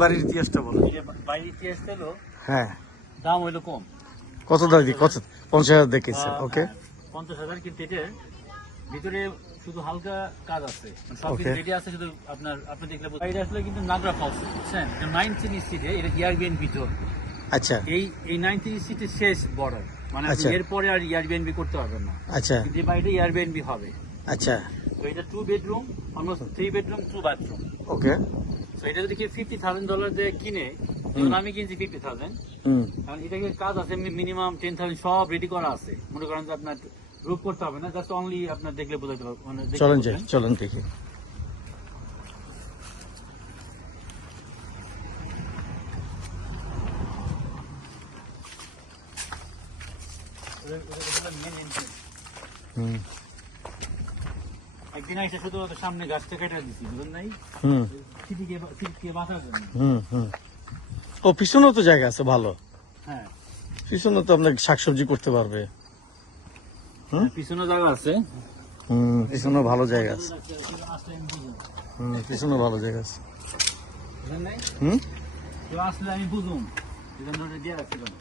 বাড়ির ইতিহাসটা বাড়ির ইতিহাস হলো হ্যাঁ। দাম হইল কম। কত দাম দিয়ে কত? পঞ্চাশ হাজার দেখেছে ওকে পঞ্চাশ হাজার কিন্তু এটার ভিতরে শুধু হালকা কাজ আছে। সব কিছু রেডি আছে শুধু আপনার আপনি দেখলে এটা আসলে কিন্তু নাগরা ফলস বুঝছেন? এটা নাইনটিন স্ট্রিটে এটা এয়ারবিএনবি ভিতর। আচ্ছা। এই এই নাইনটিন স্ট্রিটের শেষ বর্ডার মানে আচ্ছা। এরপরে আর এয়ারবিএনবি করতে পারবেন না। আচ্ছা। কিন্তু এই বাড়িটা এয়ারবিএনবি হবে। আচ্ছা। তো এটা two bedroom almost three bedroom two bathroom okay তো এটা যদি কেউ ফিফটি থাউজেন্ড ডলার দিয়ে কিনে যেমন আমি কিনছি ফিফটি থাউজেন্ড কারণ এটাকে কাজ আছে মিনিমাম টেন থাউজেন্ড সব রেডি করা আছে। মনে করেন যে আপনার রূপ করতে হবে না জাস্ট অনলি আপনার দেখলে বোঝাতে পারবেন মানে চলেন যাই চলেন দেখি। হুম। একদিন এসে শুধু সামনে গাছটা কেটে দিচ্ছি বুঝলেন নাই? হুম। সিটিকে সিটিকে বাঁচার জন্য। হুম হুম। ও পিছনেও তো জায়গা আছে ভালো। হ্যাঁ। পিছনে তো আপনার শাকসবজি করতে পারবে। হুম? পিছনে জায়গা আছে। হুম পিছনেও ভালো জায়গা আছে। হুম পিছনেও ভালো জায়গা আছে। বুঝলেন নাই? হুম? কেউ আসলে আমি বুঝুন এই দিয়ে রাখছিলাম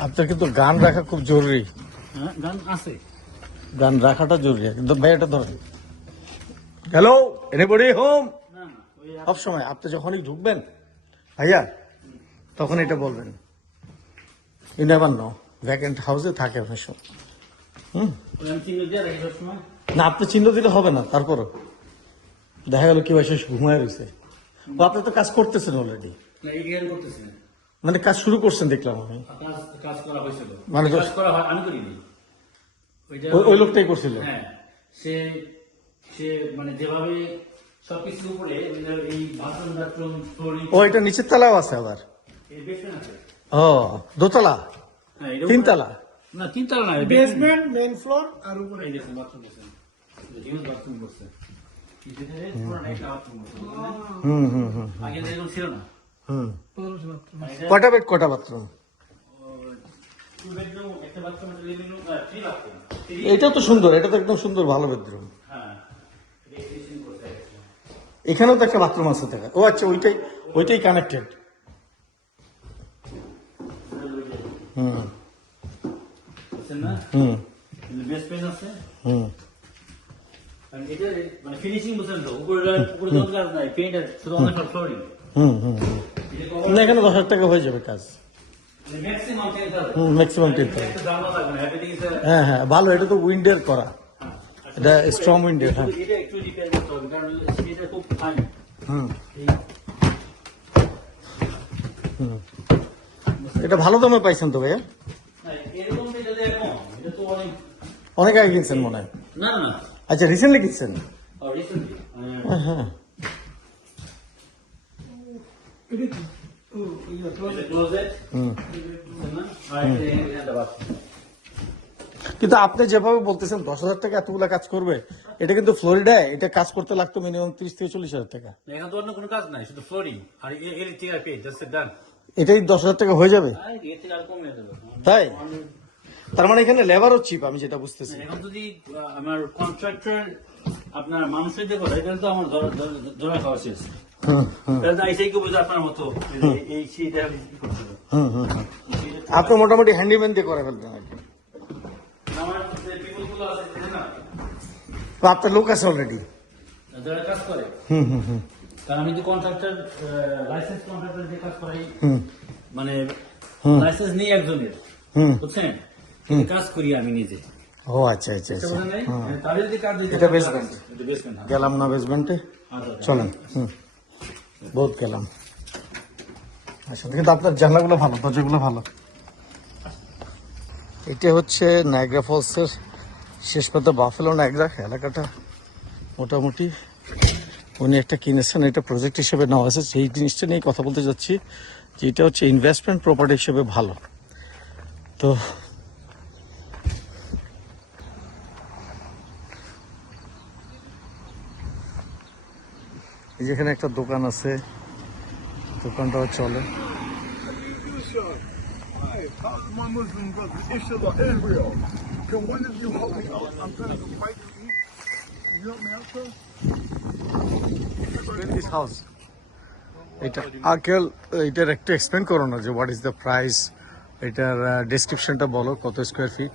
আপনার কিন্তু গান রাখা খুব জরুরি। হ্যাঁ গান আছে। গান রাখাটা জরুরি। কিন্তু ভাই এটা ধরেন হ্যালো এনিবডি হোম সব সময় আপনি যখনই ঢুকবেন ভাইয়া তখন এটা বলবেন। ইউ নেভার নো ভ্যাকেন্ট হাউসে থাকে অনেক সময়। হুম? না আপনি চিহ্ন দিলে হবে না তারপরও। দেখা গেল কি ভাই শেষ ঘুমায় রয়েছে। ও আপনি তো কাজ করতেছেন অলরেডি মানে কাজ শুরু করছেন দেখলাম আমি। কাজ কাজ করা হয়েছিল। মানে কাজ করা আমি করিনি। ওই- ওই লোকটাই করছিল। হ্যাঁ সে সে মানে যেভাবে সবকিছু উপরে এই বাথরুম বাথরুম ও এটা নিচের তলাও আছে আবার? এই বেসমেন্ট আছে। ও দোতলা? হ্যাঁ তিনতলা? না তিনতলা না বেসমেন্ট। মেইন ফ্লোর আর উপরে। এই দেখুন বাথরুম হিউজ বাথরুম করছে। হুম হুম। হুম আগে এরকম ছিল না। হুম। কটা বেড কটা বাথরুম টু বেডরুম একটা bathroom living room three bathroom এটা তো সুন্দর, এটা তো একদম সুন্দর, ভালো বেডরুম। এখানেও তো একটা বাথরুম আছে, দেখা। ও আচ্ছা ওইটাই ওইটাই কানেক্টেড হুম। হুম। হুম। হুম। এখানে দশ হাজার টাকা হয়ে যাবে কাজ। হুম ম্যাক্সিমাম টেন একটা জানলা থাকবে না এভরিথিং ইজ হ্যাঁ হ্যাঁ ভালো এটা তো উইন্ডের করা। এটা স্ট্রং উইন্ডের হ্যাঁ। এটা একটু রিপেয়ার করতে হবে কারণ এটা খুব ফাইন হুম। হুম। এটা ভালো দামে পাইছেন তো ভাইয়া? এরকম যদি এরকম এটা তো অনেক অনেক আগে কিনছেন মনে হয়। না না না। আচ্ছা রিসেন্টলি কিনছেন? রিসেন্টলি হ্যাঁ। কিন্তু আপনি যেভাবে বলতেছেন দশ হাজার টাকা এতগুলা কাজ করবে এটা কিন্তু ফ্লোরিডায় এটা কাজ করতে লাগতো মিনিমাম ত্রিশ থেকে চল্লিশ হাজার টাকা। এখানে তো অন্য কোনো কাজ নাই শুধু ফ্লোরিং আর এর জাস্ট ডান এটাই দশ হাজার টাকা হয়ে যাবে? তাই? তার মানে এখানে লেবারও চিপ আমি যেটা বুঝতেছি। এখন যদি আমার কন্ট্রাক্টর আপনার মানুষের করে তাহলে তো আমার ধরা খাওয়া শেষ। আপনি মোটামুটি হ্যান্ডিম্যান দিয়ে করে ফেলবেন আর কি। আমার যে পিপলগুলো আছে দেখেন না? তো আপনার লোক আছে অলরেডি যারা কাজ করে। হুম হুম হুম। কারণ আমি কন্ট্রাক্টর লাইসেন্স কন্ট্রাক্টর যে কাজ করাই হুম। মানে হুম। লাইসেন্স নেই একজনের হুম। বুঝছেন? কাজ করি আমি নিজে। ও আচ্ছা আচ্ছা আচ্ছা। এটা basement, হ্যাঁ। গেলাম না বেসমেন্টে আচ্ছা, আচ্ছা। চলেন হুম। বহুত গেলাম। আচ্ছা কিন্তু আপনার জানলাগুলো ভালো, দরজাগুলো ভালো। এটা হচ্ছে নায়গ্রা ফলসের শেষ পাতা বাফেলো নায়গ্রা এলাকাটা মোটামুটি উনি একটা কিনেছেন, এটা প্রজেক্ট হিসেবে নেওয়া আছে সেই জিনিসটা নিয়ে কথা বলতে যাচ্ছি যে এটা হচ্ছে ইনভেস্টমেন্ট প্রপার্টি হিসেবে ভালো। তো এই যেখানে একটা দোকান আছে। দোকানটাও চলে এটার একটু এক্সপ্লেন করো না যে হোয়াট ইজ দ্য প্রাইস এটার ডিসক্রিপশনটা বলো কত স্কোয়ার ফিট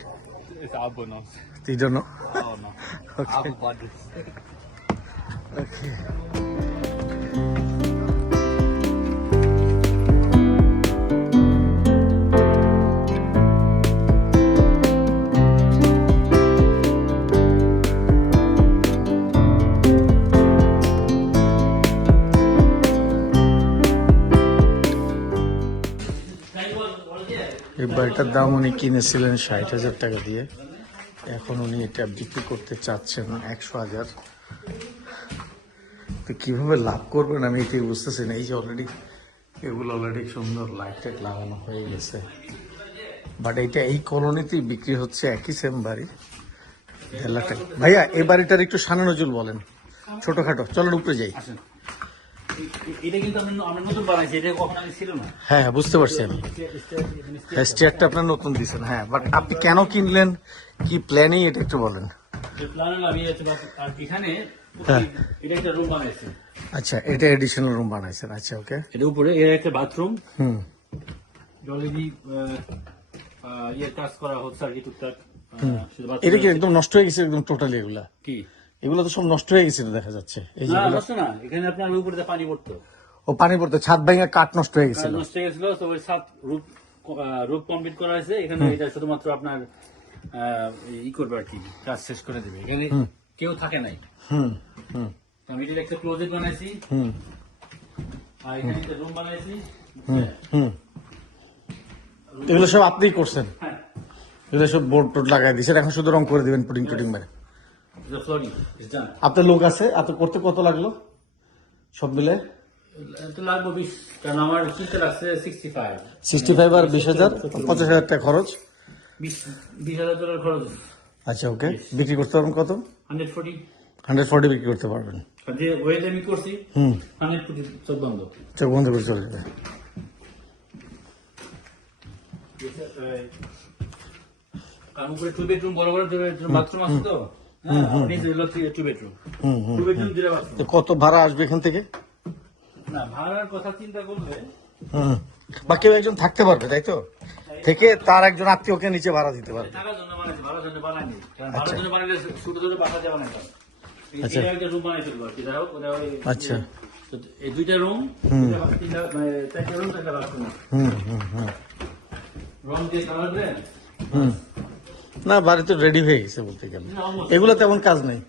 বাড়িটার দাম উনি কিনেছিলেন ষাট হাজার টাকা দিয়ে। এখন উনি এটা বিক্রি করতে চাচ্ছেন একশো হাজার। তো কীভাবে লাভ করবেন আমি এটাই বুঝতেছি না। এই যে অলরেডি এগুলো অলরেডি সুন্দর লাইট টাইট লাগানো হয়ে গেছে। বাট এটা এই কলোনিতেই বিক্রি হচ্ছে একই সেম বাড়ি। দেড় লাখ টাকা। ভাইয়া, এই বাড়িটার একটু সানা নজুল বলেন। ছোটোখাটো। চলেন উপরে যাই। এটা কিন্তু আমরা নতুন বানাইছি এটা কখন আগে ছিল না। হ্যাঁ হ্যাঁ বুঝতে পারছি আমি। হ্যাঁ স্টেয়ারটা আপনার নতুন দিয়েছেন হ্যাঁ বাট আপনি কেন কিনলেন? কি প্ল্যানিং এটা একটু বলেন। প্ল্যান আমি হচ্ছে আর এখানে। এটা একটা রুম বানাইছি। আচ্ছা এটা এডিশনাল রুম বানাইছেন আচ্ছা ওকে এটা উপরে এর একটা বাথরুম হুম। অলরেডি ইয়ের কাজ করা হচ্ছে আর কি টুকটাক। এটা কি একদম নষ্ট হয়ে গেছে একদম টোটালি এগুলা? কি? এগুলো তো সব নষ্ট হয়ে গেছে দেখা যাচ্ছে। এই যে না। এখানে আপনার উপরে পানি পড়তো। ও পানি পড়তে। ছাদ ভাঙা কাঠ নষ্ট হয়ে গেছিল। নষ্ট হয়ে গেছিল তো ওই সাত রূপ রূপ কমপ্লিট করা হয়েছে। এখানে এটা শুধুমাত্র আপনার ই করবে আর কি কাজ শেষ করে দেবে। এখানে কেউ থাকে নাই। হুম হুম। আমি এটা একটা ক্লোজেট বানাইছি। হুম। আর এখানে একটা রুম বানাইছি। হুম এগুলো সব আপনিই করছেন? হ্যাঁ। এগুলো সব বোর্ড টোড লাগাই দিয়েছেন। এখন শুধু রং করে দিবেন পুটিং টুটিং মেরে দ্য ফ্লোরিং ইজ ডান আপনার লোক আছে এত করতে কত লাগল? সব মিলে? সিক্সটি ফাইভ আর বিশ হাজার পঞ্চাশ হাজার টাকা খরচ। আচ্ছা ওকে। বিক্রি করতে পারবেন কত? হান্ড্রেড ফোর্টি বিক্রি করতে পারবেন। যে ওয়েতে আমি করছি হুম। চোখ বন্ধ। চোখ বন্ধ করে চলে যাবে। কারণ উপরে টু বেডরুম বড় বড় বাথরুম আছে তো? কত ভাড়া আসবে এখান থেকে? না ভাড়ার কথা চিন্তা করলে হুম। বা কেউ একজন থাকতে পারবে তাই তো? থেকে তার একজন আত্মীয়কে নিচে ভাড়া দিতে পারবে। আচ্ছা। আচ্ছা। ওই আচ্ছা। এই দুইটা রুম রুম হুম হুম হুম। দিয়ে হুম। না বাড়ি তো রেডি হয়ে গেছে বলতে গেলে। এগুলো তেমন কাজ নেই।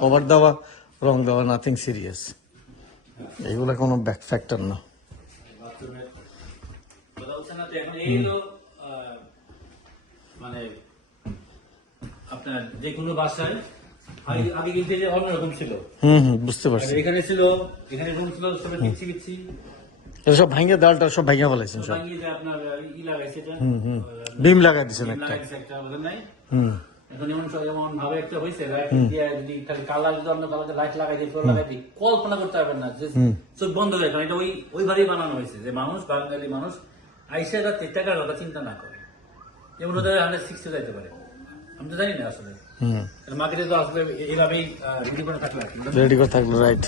কভার দেওয়া রং দেওয়া নাথিং সিরিয়াস এগুলো কোনো ব্যাক ফ্যাক্টর না। মানে আপনার যে কোনো বাসায় আগে আগে কিন্তু অন্যরকম ছিল। হুম হুম বুঝতে পারছি। এখানে ছিল এখানে রুম ছিল সবাই এটা সব ভাঙে দেওয়ালটা সব ভাঙে ফেলাইছেন সব। ভাঙিয়ে হুম হুম। বিম লাগাই দিয়েছেন একটা। লাগাইছে একটা বুঝেন নাই? হুম। এখন যেমন যেমন ভাবে একটা হয়েছে লাইট দিয়ে যদি খালি কালার যদি অন্য কালার লাইট লাগাই দিয়ে ফ্লোর লাগাই দিই কল্পনা করতে পারবেন না যে চোখ বন্ধ হয়ে কারণ এটা ওই ওইভাবেই বানানো হয়েছে যে মানুষ বাঙালি মানুষ আইসে রাতে টাকার কথা চিন্তা না করে। যেমন ওদের হান্ড্রেড সিক্সটি যাইতে পারে। আমি তো জানি না আসলে। মার্কেটে তো আসলে এইভাবেই রেডি করে থাকলে রেডি করে থাকল রাইট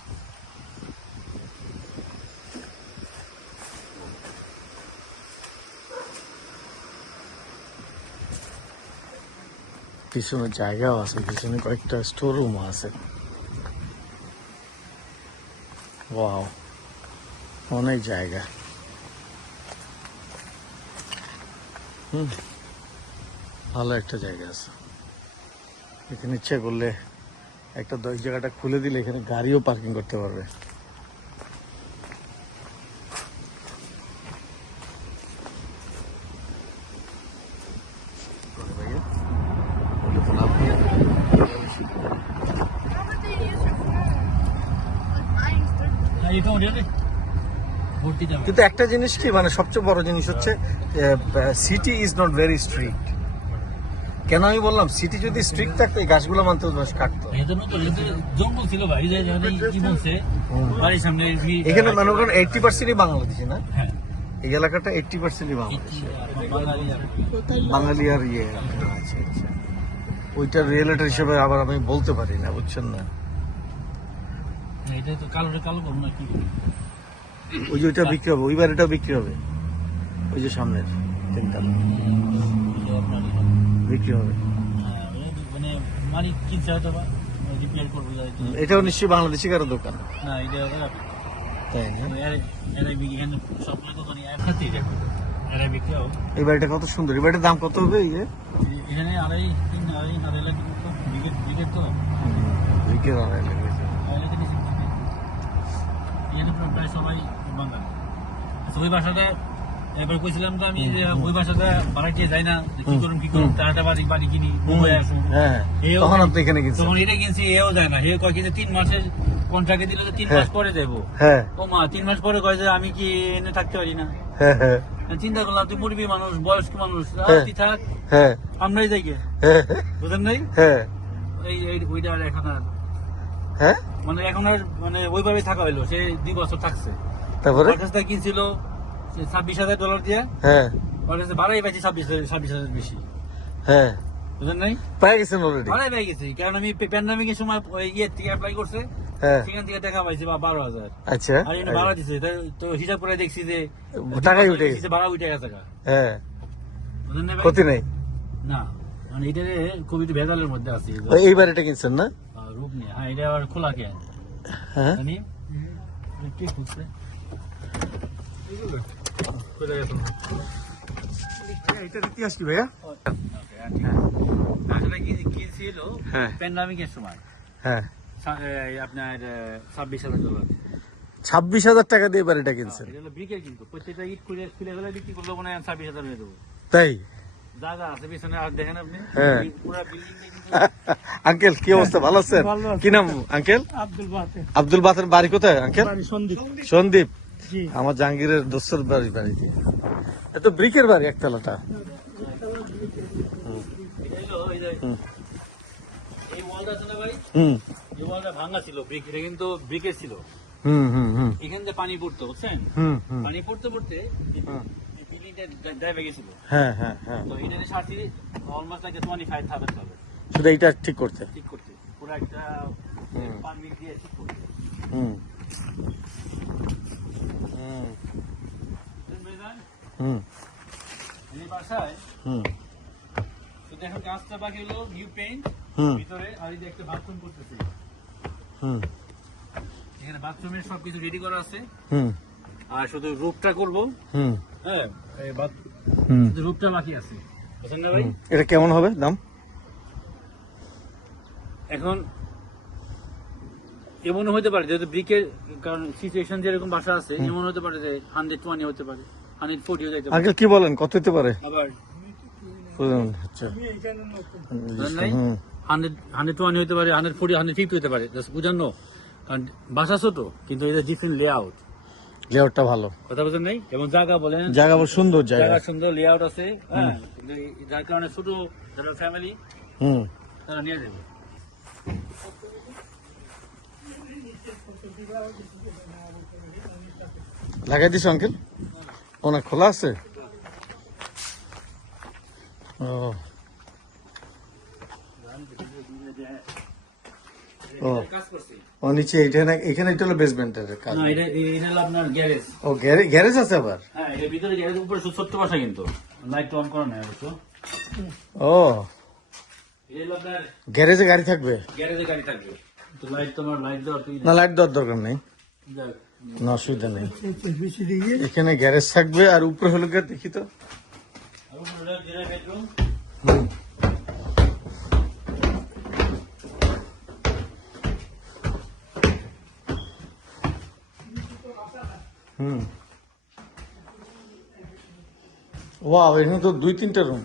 পিছনে জায়গাও আছে, পিছনে কয়েকটা স্টোর রুম আছে। ওয়াও অনেক জায়গা। হুম, ভালো একটা জায়গা আছে। এখানে ইচ্ছা করলে একটা দশ জায়গাটা খুলে দিলে এখানে গাড়িও পার্কিং করতে পারবে। কিন্তু একটা জিনিস কি মানে সবচেয়ে বড় জিনিস হচ্ছে city is not very strict কেন আমি বললাম সিটি যদি স্ট্রিক্ট থাকতো এই গাছগুলো মানতে দোষ কাটতো। জঙ্গল ছিল ভাই যে যে কি বলছে বাড়ির সামনে এখানে মনে করেন এইটটি পার্সেন্টই বাংলাদেশি না? হ্যাঁ। এই এলাকাটা এইটটি পার্সেন্টই বাংলাদেশ। বাঙালি আর ইয়ে আচ্ছা আচ্ছা। ওইটা রিয়েলিটি হিসেবে আবার আমি বলতে পারি না বুঝছেন না? এটা তো কালো করব না কি ওই যে ওইটা বিক্রি হবে ওই বাড়িটাও বিক্রি হবে। ওই যে সামনের তিনতলা বিক্রি হবে। এটাও নিশ্চয়ই বাংলাদেশি কারও দোকান। না এটা তাই না? এই বাড়িটা কত সুন্দর এই বাড়িটার দাম কত হবে ইয়ে এখানে আড়াই তিন আড়াই আড়াই লাখ। তো বিকেট তো। আড়াই বিকেট। এখানে প্রায়- প্রায় সবাই বাঙালি আচ্ছা, ওই বাসাটা এবার কইছিলাম তো আমি যে ওই বাসাটা বাড়াইতে যাই না কি করুম কি করুম তার বাড়ি বাড়ি কিনি মুম্বাই আসুন হ্যাঁ তখন আপনি এখানে গেছেন। তখন এটা কিনছি এও যায় না। হে কয় কি যে তিন মাসের কন্ট্রাক্টে দিলে তো তিন হ্যাঁ। মাস পরে দেবো। হ্যাঁ। ও মা তিন মাস পরে কয় যে আমি কি এনে থাকতে পারি না? চিন্তা করলাম তুই মুরবি মানুষ বয়স্ক মানুষ। তুই থাক হ্যাঁ। আমরাই যাই গে। বুঝলেন নাই? হ্যাঁ। এই ওইটা আর এখন আর হ্যাঁ? মানে এখন আর মানে ওইভাবে থাকা হইল সে দুই বছর থাকছে। তারপরে? ওর কাছ কিনছিল ছাব্বিশ হাজার ডলার দিয়ে? হ্যাঁ। ওর কাছে বাড়াই পাইছি ছাব্বিশ হাজার ছাব্বিশ হাজার বেশি। হ্যাঁ। বুঝলেন নাই? পেয়ে গেছেন অলরেডি বাড়াই পাই গেছি কারণ আমি প্যান্ডামিকের সময় ওই ইয়ে থেকে অ্যাপ্লাই করছে হ্যাঁ। সেখান থেকে টাকা পাইছি বা বারো হাজার। আচ্ছা। আর এখানে ভাড়া দিছে তো হিসাব করে দেখছি যে টাকাই উঠে গেছে। ভাড়া উঠে গেছে হ্যাঁ। না ক্ষতি নেই? না। মানে এটা একটু ভেজালের মধ্যে আছে ওই- এই বাড়িটা কিনছেন না? রূপ নিয়ে। হ্যাঁ এটা আবার খোলা কে হ্যাঁ। খুঁজছে ইতিহাস কি ভাইয়া আসলে কি কি ছিল। প্যান্ডামিকের সময় হ্যাঁ। আপনার ছাব্বিশ হাজার ডলার ছাব্বিশ হাজার টাকা দিয়ে বাড়িটা কিনছেন এটা হলো ব্রিকের কিন্তু প্রত্যেকটা ইট খুলে খুলে গেলে বিক্রি করলে মনে হয় ছাব্বিশ হাজার হয়ে দেবো তাই? হ্যাঁ। আঙ্কেল কি অবস্থা? ভালো আছেন? কি নাম আঙ্কেল? আব্দুল বাতে বাতের বাড়ি কোথায় আঙ্কেল? সন্দীপ। সন্দীপ। আমার জাহাঙ্গীরের দোস্তর বাড়ি বাড়ি এত ব্রিকের বাড়ি একতলাটা। এই হলো এই যে- এই ওয়ালটা আছে না ভাই হুম। এই ওয়ালটা ভাঙা ছিল ব্রিক কিন্তু ব্রিকের ছিল হুম হুম। হুম। এখান থেকে পানি পড়তো বুঝছেন পানি পড়তে পড়তে হ্যাঁ হ্যাঁ হ্যাঁ। তো এটা অলমোস্ট হবে শুধু এইটা ঠিক করতে ঠিক করতে পুরো একটা। পানি দিয়ে ঠিক করতে হুম। হুম। বুঝলেন ভাইজান? হুম এই বাসায় হুম তো দেখেন কাজটা বাকি হলো নিউ পেইন্ট ভিতরে আর এই যে একটা বাথরুম করতেছে। হুম। এখানে বাথরুমের সবকিছু রেডি করা আছে। হুম। আর শুধু রূপটা করব। হুম। হ্যাঁ এই বাথ হুম। শুধু রূপটা বাকি আছে। বুঝলেন না ভাই? এটা কেমন হবে দাম? এখন এমন হতে পারে যেহেতু ব্রিকের কারণ সিচুয়েশন যেরকম বাসা আছে এমন হতে পারে যে হান্ড্রেড টোয়েন্টি হতে পারে হান্ড্রেড ফোর্টি হতে পারে। আঙ্কেল কি বলেন কত হতে পারে? আবার? আচ্ছা। হান্ড্রেড হান্ড্রেড টোয়েন্টি হতে পারে হান্ড্রেড ফোর্টি হান্ড্রেড ফিফটি হতে পারে বুঝানো কারণ বাসা ছোট কিন্তু এটা ডিফারেন্ট লেআউট লেআউটটা ভালো। কথা বলছেন নাই? এবং জায়গা বলেন। জায়গা সুন্দর জায়গা। জায়গা সুন্দর লেআউট আছে হ্যাঁ? যার কারণে ছোট যারা ফ্যামিলি হুম। তারা নিয়ে যাবে। লাগাই দিস আঙ্কেল? অনেক খোলা আছে? ও। নিচে এখানে এখানে এটা হলো বেসমেন্টের কাজ। না এটা এটা হলো আপনার গ্যারেজ ও গ্যারে- গ্যারেজ আছে আবার? হ্যাঁ এর ভিতরে গ্যারেজ উপরে ছোট্ট বাসা কিন্তু। লাইট অন করা নাই অবশ্য। ও। এটা হলো আপনার গ্যারেজে গাড়ি থাকবে? গ্যারেজে গাড়ি থাকবে। তো লাইট তোমার লাইট দেওয়ার তুই না লাইট দেওয়ার দরকার নেই যাক। না অসুবিধা নেই বেশি দিয়ে এখানে গ্যারেজ থাকবে আর উপরে হলো গিয়ে দেখি তো আর উপরে হলো যেটা bedroom, হুম ওয়াও এখানে তো দুই তিনটা রুম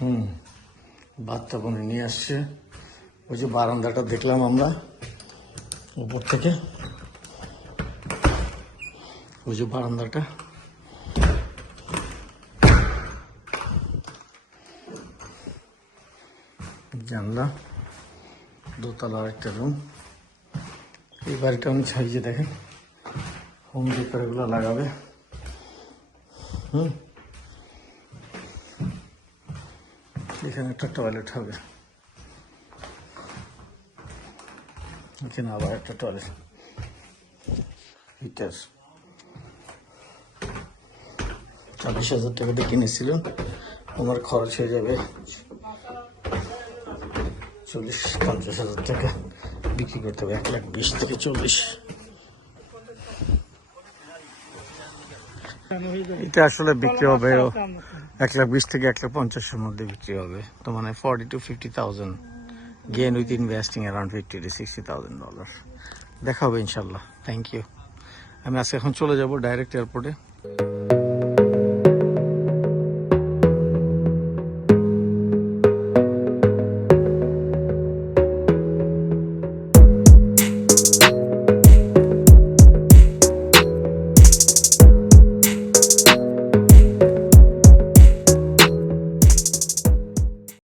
হুম বাচ্চা বোনে নিয়ে আসছে। ওই যে বারান্দাটা দেখলাম আমরা, উপর থেকে। ওই যে বারান্দাটা। জানলা দোতলার একটা রুম। এই বাড়িটা আমি চাই যে দেখেন হোম ডিপার এগুলো লাগাবে। হুম। এখানে একটা টয়লেট হবে। এখানে আবার একটা টয়লেট হিটার ছাব্বিশ হাজার টাকাতে কিনেছিল। আমার খরচ হয়ে যাবে চল্লিশ, পঞ্চাশ হাজার টাকা। বিক্রি করতে হবে এক লাখ বিশ থেকে চল্লিশ। এটা আসলে বিক্রি হবে এক লাখ বিশ থেকে এক লাখ পঞ্চাশের মধ্যে বিক্রি হবে। তো মানে forty to fifty thousand gain with investing around fifty to sixty thousand dollar দেখা হবে ইনশাল্লাহ। থ্যাংক ইউ আমি আজকে এখন চলে যাব ডাইরেক্ট এয়ারপোর্টে